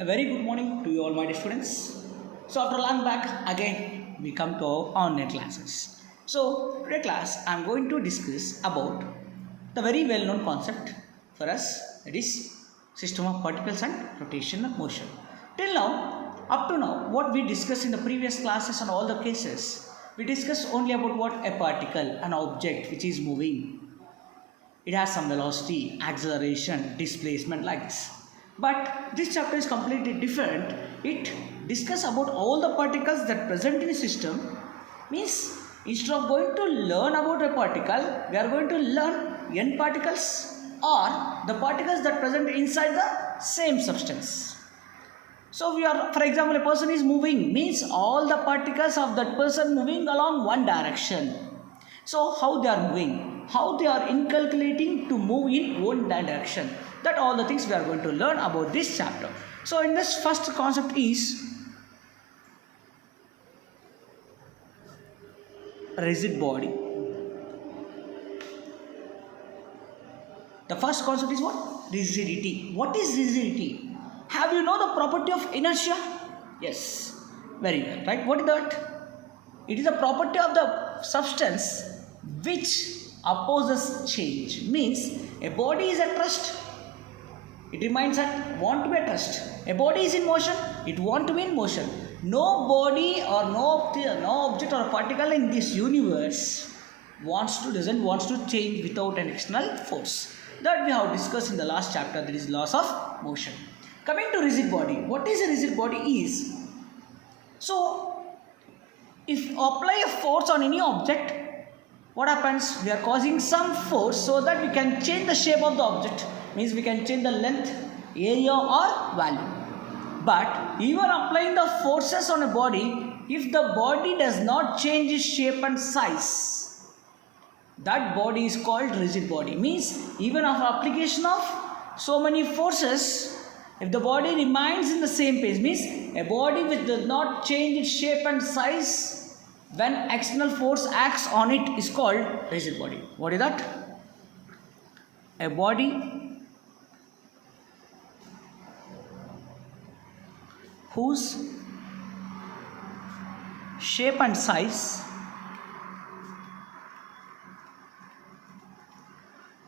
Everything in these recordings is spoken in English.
A very good morning to you all my dear students. So after long back again we come to our online classes. So today class I am going to discuss about the very well known concept for us, that is system of particles and rotational motion. Till now, up to now, what we discussed in the previous classes on all the cases, we discussed only about what a particle, an object which is moving. It has some velocity, acceleration, displacement like this. But this chapter is completely different. It discusses about all the particles that present in a system. Means instead of going to learn about a particle, we are going to learn n particles or the particles that present inside the same substance. So we are, for example, a person is moving, means all the particles of that person moving along one direction. So how they are moving, how they are inculcating to move in one direction. That all the things we are going to learn about this chapter. So in this first concept is rigid body. The first concept is what? Rigidity. What is rigidity? Have you know the property of inertia? Yes, very well, right? What is that? It is a property of the substance which opposes change. Means a body is at rest, it remains at want to be at rest. A body is in motion, it want to be in motion. No body or no object or particle in this universe doesn't want to change without an external force. That we have discussed in the last chapter, that is laws of motion. Coming to rigid body, what is a rigid body is? So if apply a force on any object, what happens? We are causing some force so that we can change the shape of the object. Means we can change the length, area or value. But even applying the forces on a body, if the body does not change its shape and size, that body is called rigid body. Means even after application of so many forces, if the body remains in the same pace, means a body which does not change its shape and size, when external force acts on it is called rigid body. What is that? A body whose shape and size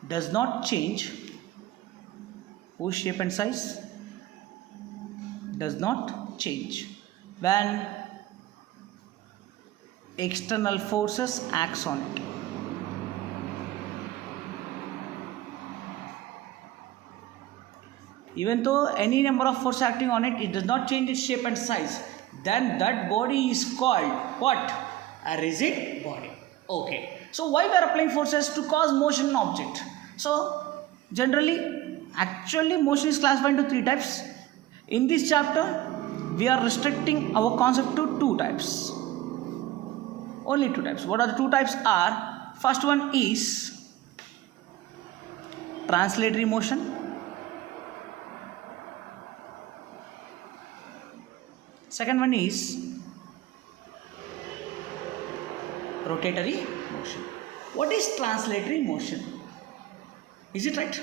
does not change, whose shape and size does not change when external forces acts on it. Even though any number of forces acting on it, it does not change its shape and size, then that body is called what? A rigid body. Okay. So why we are applying forces? To cause motion in object. So actually motion is classified into three types. In this chapter, we are restricting our concept to two types. Only two types. What are the two types are? First one is translatory motion. Second one is rotatory motion. What is translatory motion? Is it right?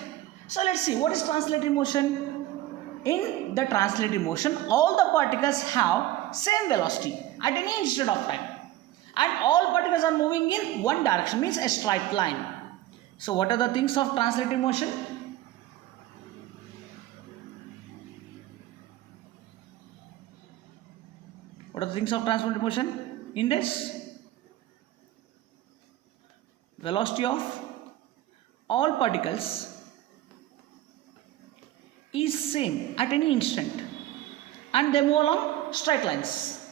So let's see what is translatory motion. In the translatory motion, all the particles have same velocity at any instant of time. And all particles are moving in one direction, means a straight line. So what are the things of translatory motion? What are the things of translatory motion? In this, velocity of all particles is same at any instant and they move along straight lines.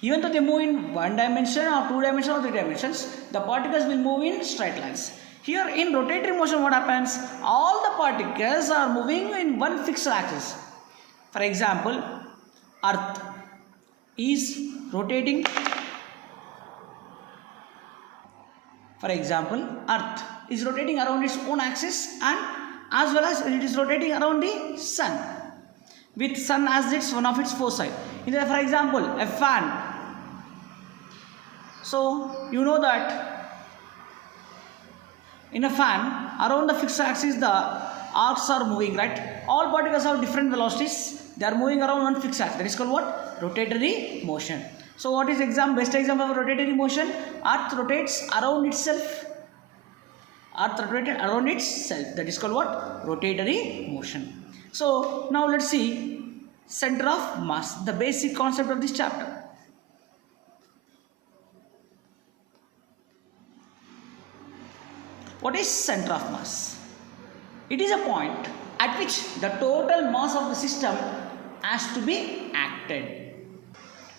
Even though they move in one dimension or two dimensions or three dimensions, the particles will move in straight lines. Here in rotatory motion, what happens? All the particles are moving in one fixed axis. For example, Earth is rotating. For example, Earth is rotating around its own axis and as well as it is rotating around the sun, with sun as its one of its foci. For example, a fan. So you know that in a fan, around the fixed axis the arcs are moving, right? All particles have different velocities, They are moving around one fixed axis. That is called what? Rotatory motion. So what is best example of rotatory motion? Earth rotates around itself. Earth rotated around itself. That is called what? Rotatory motion. So now let's see center of mass, the basic concept of this chapter. What is center of mass? It is a point at which the total mass of the system has to be acted.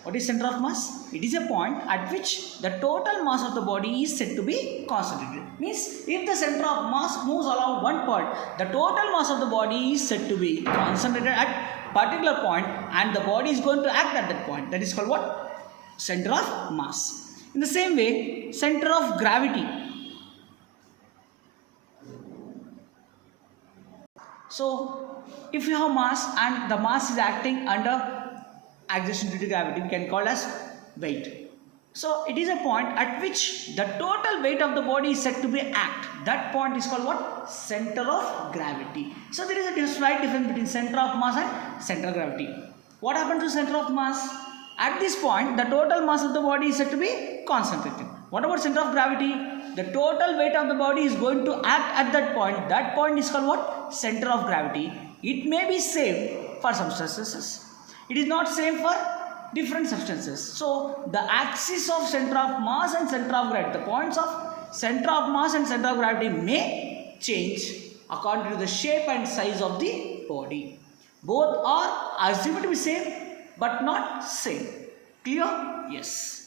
What is center of mass? It is a point at which the total mass of the body is said to be concentrated. Means if the center of mass moves along one point, the total mass of the body is said to be concentrated at particular point and the body is going to act at that point. That is called what? Center of mass. In the same way, center of gravity. So if you have mass and the mass is acting under acceleration due to gravity, we can call as weight. So it is a point at which the total weight of the body is said to be act. That point is called what? Center of gravity. So there is a slight difference between center of mass and center of gravity. What happens to center of mass? At this point, the total mass of the body is said to be concentrated. What about center of gravity? The total weight of the body is going to act at that point. That point is called what? Center of gravity. It may be same for some substances. It is not same for different substances. So the axis of center of mass and center of gravity, the points of center of mass and center of gravity may change according to the shape and size of the body. Both are assumed to be same but not same. Clear? Yes.